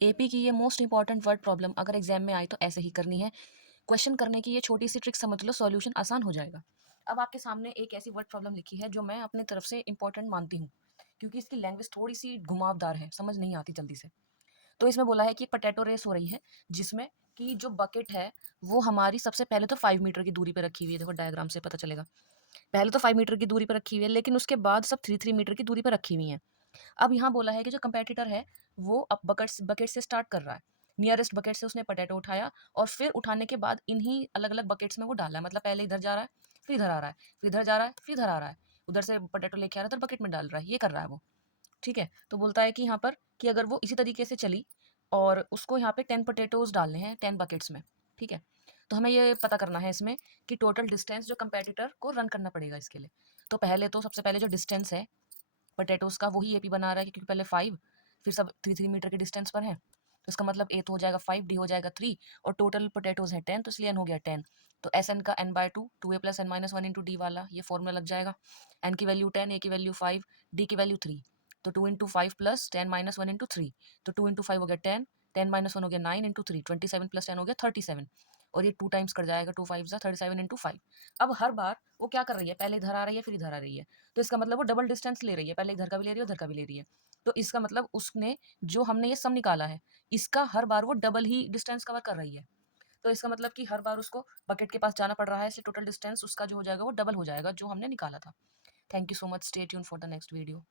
AP की ये most important word problem अगर एग्जाम में आई तो ऐसे ही करनी है। क्वेश्चन करने की ये छोटी सी ट्रिक समझ लो, सॉल्यूशन आसान हो जाएगा। अब आपके सामने एक ऐसी वर्ड प्रॉब्लम लिखी है जो मैं अपनी तरफ से इंपॉर्टेंट मानती हूँ, क्योंकि इसकी लैंग्वेज थोड़ी सी घुमावदार है, समझ नहीं आती जल्दी से। तो इसमें बोला है कि पोटैटो रेस हो रही है, जिसमें कि जो बकेट है वो हमारी सबसे पहले तो 5 मीटर की दूरी पे रखी हुई है। देखो डायग्राम से पता चलेगा। पहले तो 5 मीटर की दूरी पे रखी हुई है, लेकिन उसके बाद सब 3-3 मीटर की दूरी पे रखी हुई हैं। अब यहाँ बोला है कि जो कंपेटिटर है वो अब बकेट से स्टार्ट कर रहा है। नियरेस्ट बकेट से उसने पोटैटो उठाया और फिर उठाने के बाद इन्हीं अलग अलग बकेट्स में वो डाला है। मतलब पहले इधर जा रहा है, फिर इधर आ रहा है, फिर इधर जा रहा है, फिर इधर आ रहा है। उधर से पोटैटो लेके आ रहा है, इधर बकेट में डाल रहा है, ये कर रहा है वो। ठीक है, तो बोलता है कि यहाँ पर कि अगर वो इसी तरीके से चली और उसको यहाँ पे 10 पोटैटोज डालने हैं 10 बकेट्स में। ठीक है, तो हमें ये पता करना है इसमें कि टोटल डिस्टेंस जो कंपेटिटर को रन करना पड़ेगा इसके लिए। तो पहले तो सबसे पहले जो डिस्टेंस है पोटैटोज़ का, वही एपी बना रहा है, क्योंकि पहले 5 फिर सब 3-3 मीटर के डिस्टेंस पर है। तो इसका मतलब ए तो हो जाएगा 5, डी हो जाएगा 3 और टोटल पोटैटोज़ हैं 10, तो इसलिए एन हो गया 10। तो एस एन का n by 2, 2a plus n minus 1 into d वाला ये फॉर्मूला लग जाएगा। एन की वैल्यू 10, ए की वैल्यू 5, डी की वैल्यू 3। तो 2 इंटू 5 प्लस 10 माइनस 1 इंटू 3। तो 2 इंटू 5 हो गया 10, 10 माइनस 1 हो गया 9 इंटू 3, 27 प्लस 10 हो गया 37। और ये 2 टाइम्स कर जाएगा, 2 5 जा 37 इंटू 5। अब हर बार वो क्या कर रही है, पहले इधर आ रही है फिर इधर आ रही है। तो इसका मतलब वो डबल डिस्टेंस ले रही है, पहले इधर का भी ले रही है उधर का भी ले रही है। तो इसका मतलब उसने जो हमने ये सम निकाला है, इसका हर बार वो डबल ही डिस्टेंस कवर कर रही है। तो इसका मतलब कि हर बार उसको बकेट के पास जाना पड़ रहा है, इसलिए टोटल डिस्टेंस उसका जो हो जाएगा वो डबल हो जाएगा जो हमने निकाला था। Thank you so much, stay tune for the next video.